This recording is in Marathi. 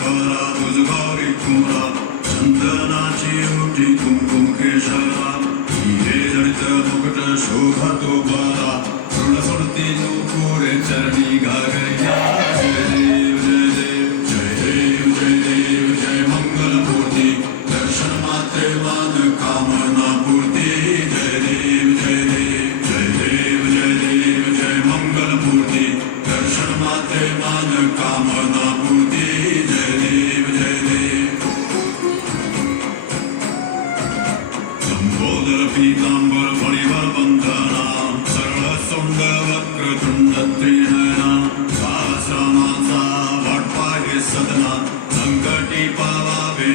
फरा तुझ गौरी कुमरा चंदनाची ओटी कुंकुम केशरा हिरे जडित मुकुट शोभा तो बरा ऋण सोडती नुपुरे चरणी घागया जय देव जय देव जय देव जय देव जय मंगल मूर्ती दर्शन मात्रे मान कामना पूर्ती जय देव जय देव जय देव जय देव जय मंगल मूर्ती दर्शन मात्रे मान कामना पूर्ती जय देव जय देव लंबोदर पीतांबर फणीवर बंधना सरळ सोंड वक्रतुंड त्रिनयना सहस्रनाचा वाट पाहे सदना संकटी पावावे